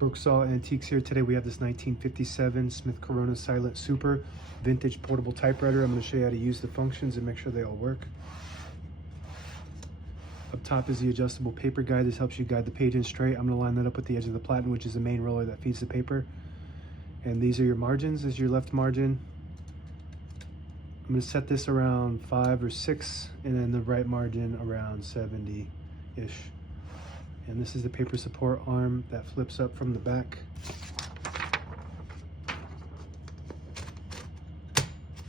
Brooksaw Antiques here. Today we have this 1957 Smith Corona Silent Super vintage portable typewriter. I'm going to show you how to use the functions and make sure they all work. Up top is the adjustable paper guide. This helps you guide the page in straight. I'm going to line that up with the edge of the platen, which is the main roller that feeds the paper. And these are your margins. This is your left margin. I'm going to set this around 5 or 6, and then the right margin around 70-ish. And this is the paper support arm that flips up from the back.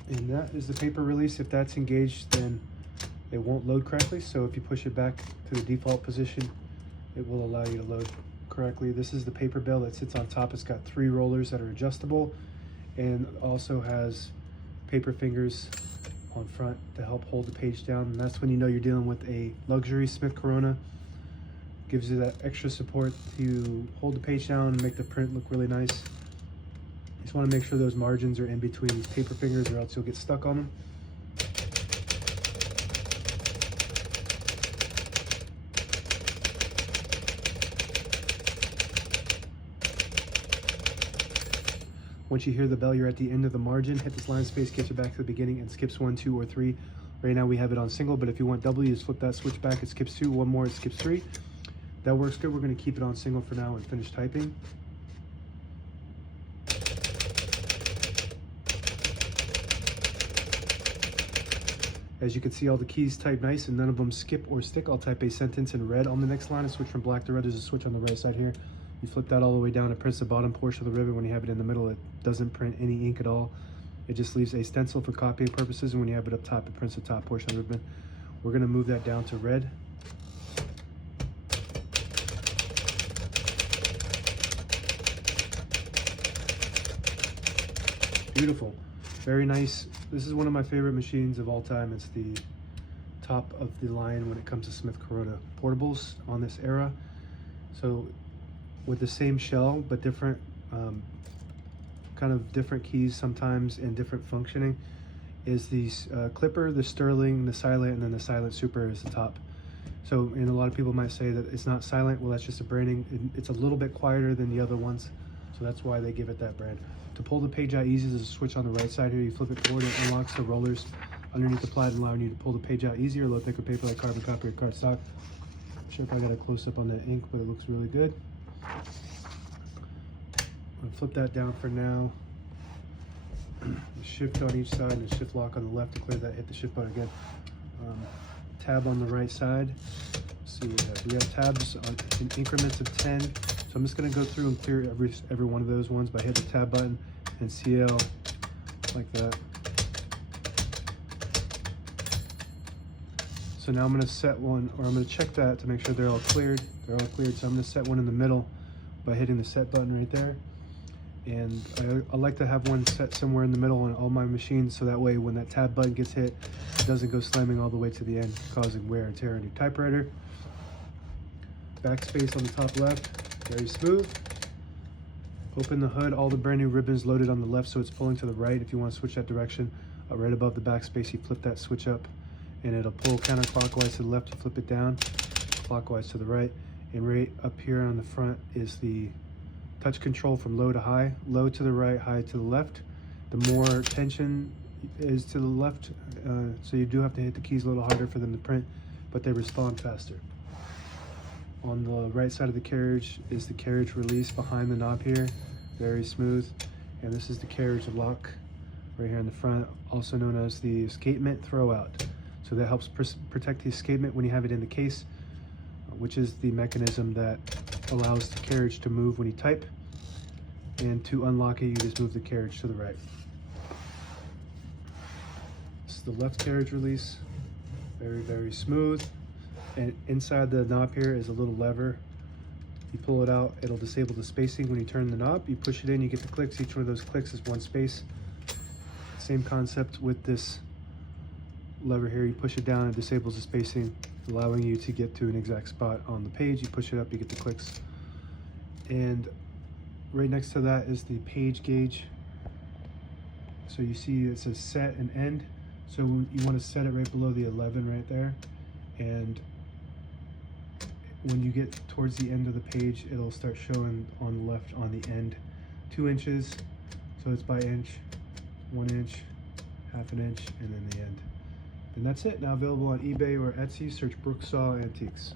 And that is the paper release. If that's engaged, then it won't load correctly. So if you push it back to the default position, it will allow you to load correctly. This is the paper bell that sits on top. It's got 3 rollers that are adjustable, and also has paper fingers on front to help hold the page down. And that's when you know you're dealing with a luxury Smith Corona. Gives you that extra support to hold the page down and make the print look really nice. You just want to make sure those margins are in between these paper fingers, or else you'll get stuck on them. Once you hear the bell, you're at the end of the margin. Hit this line space, gets you back to the beginning, and skips 1, 2, or 3. Right now we have it on single, but if you want double, you just flip that switch back. It skips 2, 1 more, it skips 3. That works good. We're going to keep it on single for now and finish typing. As you can see, all the keys type nice and none of them skip or stick. I'll type a sentence in red on the next line and switch from black to red. There's a switch on the right side here. You flip that all the way down, it prints the bottom portion of the ribbon. When you have it in the middle, it doesn't print any ink at all. It just leaves a stencil for copying purposes, and when you have it up top, it prints the top portion of the ribbon. We're going to move that down to red. Beautiful, very nice. This is one of my favorite machines of all time. It's the top of the line when it comes to Smith Corona portables on this era. So with the same shell but different kind of different keys sometimes and different functioning is the Clipper, the Sterling, the Silent, and then the Silent Super is the top. So, and a lot of people might say that it's not silent. Well, that's just a branding. It's a little bit quieter than the other ones, so that's why they give it that brand. To pull the page out easy, there's a switch on the right side here. You flip it forward, it unlocks the rollers underneath the platen, allowing you to pull the page out easier. Low thicker paper like carbon copy or cardstock. Not sure if I got a close up on that ink, but it looks really good. I'm gonna flip that down for now. The shift on each side and the shift lock on the left to clear that. Hit the shift button again. Tab on the right side. Let's see what we have. We have tabs in increments of 10. So I'm just going to go through and clear every one of those ones by hitting the tab button and CL like that. So now I'm going to set one, or I'm going to check that to make sure they're all cleared. They're all cleared. So I'm going to set one in the middle by hitting the set button right there. And I like to have one set somewhere in the middle on all my machines, so that way when that tab button gets hit, it doesn't go slamming all the way to the end, causing wear and tear on your typewriter. Backspace on the top left, very smooth. Open the hood, all the brand new ribbons loaded on the left, so it's pulling to the right. If you want to switch that direction, right above the backspace, you flip that switch up and it'll pull counterclockwise to the left. You flip it down, clockwise to the right. And right up here on the front is the touch control from low to high. Low to the right, high to the left. The more tension is to the left, so you do have to hit the keys a little harder for them to print, but they respond faster. On the right side of the carriage is the carriage release behind the knob here, very smooth. And this is the carriage lock right here in the front, also known as the escapement throwout. So that helps protect the escapement when you have it in the case, which is the mechanism that allows the carriage to move when you type. And to unlock it, you just move the carriage to the right. This is the left carriage release, very, very smooth. And inside the knob here is a little lever. You pull it out, it'll disable the spacing. When you turn the knob, you push it in, you get the clicks. Each one of those clicks is one space. Same concept with this lever here. You push it down, it disables the spacing, allowing you to get to an exact spot on the page. You push it up, you get the clicks. And right next to that is the page gauge. So you see it says set and end. So you want to set it right below the 11 right there. And when you get towards the end of the page, it'll start showing on the left on the end 2 inches, so it's by inch, 1 inch, half an inch, and then the end. And that's it. Now available on eBay or Etsy. Search Brooksaw Antiques.